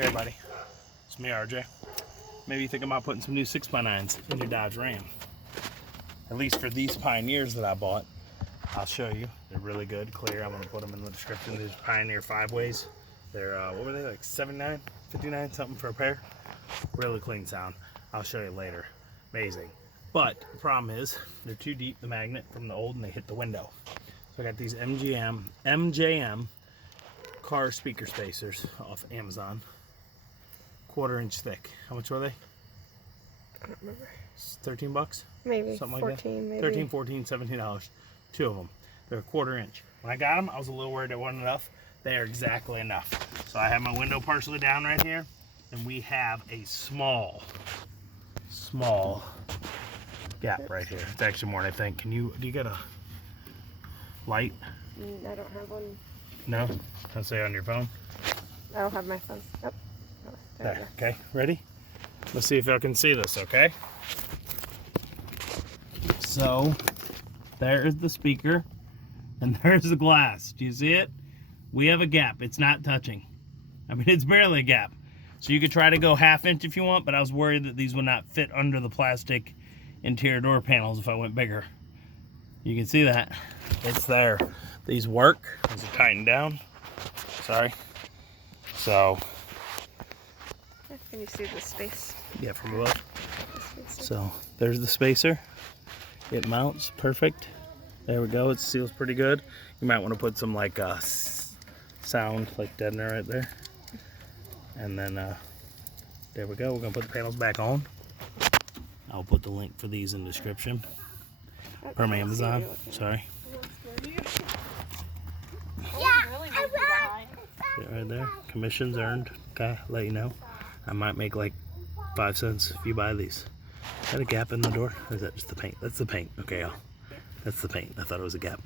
Hey everybody, it's me RJ. Maybe you think about putting some new 6x9s in your Dodge Ram. At least for these Pioneers that I bought. I'll show you. They're really good, clear. I'm going to put them in the description. These Pioneer 5-ways. They're, what were they, like 79, 59, something for a pair? Really clean sound. I'll show you later. Amazing. But the problem is, they're too deep, the magnet from the old, and they hit the window. So I got these MJM car speaker spacers off Amazon. 1/4 inch thick. How much were they? I don't remember. 13 bucks? Maybe. Something 14, like that. maybe. 13, 14, $17. Two of them. They're 1/4 inch. When I got them, I was a little worried they weren't enough. They are exactly enough. So I have my window partially down right here, and we have a small gap right here. It's actually more than I think. Do you got a light? I don't have one. No? Can I say on your phone? I don't have my phone. Yep. Oh, There, okay, ready? Let's see if I can see this, okay? So, there's the speaker, and there's the glass. Do you see it? We have a gap. It's not touching. I mean, it's barely a gap. So you could try to go 1/2 inch if you want, but I was worried that these would not fit under the plastic interior door panels if I went bigger. You can see that. It's there. These work. These are tightened down. Sorry. So, Can you see the space? yeah, from above. So there's the spacer. It mounts perfect. There we go. It seals pretty good. You might want to put some like sound like deadener right there. And then there we go. We're gonna put the panels back on. I'll put the link for these in the description from Amazon. Sorry. Right there. Commissions earned. Okay, let you know. I might make like 5 cents if you buy these. Is that a gap in the door? Or is that just the paint? That's the paint. Okay, y'all. That's the paint. I thought it was a gap.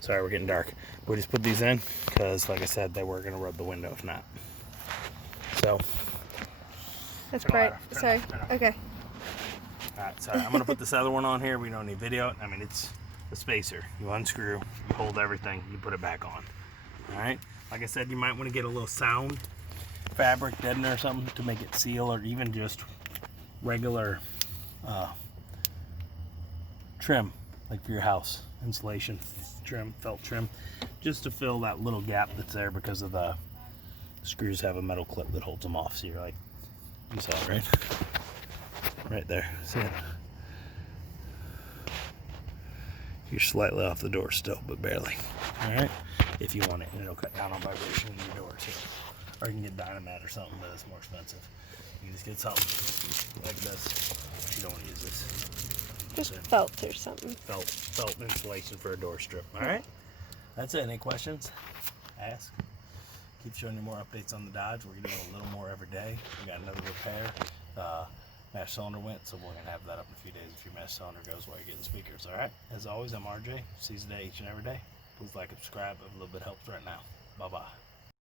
Sorry, we're getting dark. We just put these in because, like I said, they were going to rub the window if not. So. That's bright. Sorry. Okay. Alright, sorry. I'm going to put this other one on here. We don't need video. I mean, it's the spacer. You unscrew, you hold everything, you put it back on. Alright? Like I said, you might want to get a little sound fabric deadener or something to make it seal, or even just regular trim, like for your house, insulation trim, felt trim, just to fill that little gap that's there because of the screws have a metal clip that holds them off. So you're like, you saw it, right? Right there. See it? You're slightly off the door still, but barely. Alright? If you want it, and it'll cut down on vibration in your door too. Or you can get Dynamat or something, but it's more expensive. You can just get something like this. You don't want to use this. Just felt or something. Felt insulation for a door strip. Alright? That's it. Any questions? Ask. Keep showing you more updates on the Dodge. We're doing a little more every day. We got another repair. Mash cylinder went, so we're going to have that up in a few days if your mash cylinder goes while you're getting speakers. Alright? As always, I'm RJ. Seize the day each and every day. Please like and subscribe. A little bit helps right now. Bye-bye.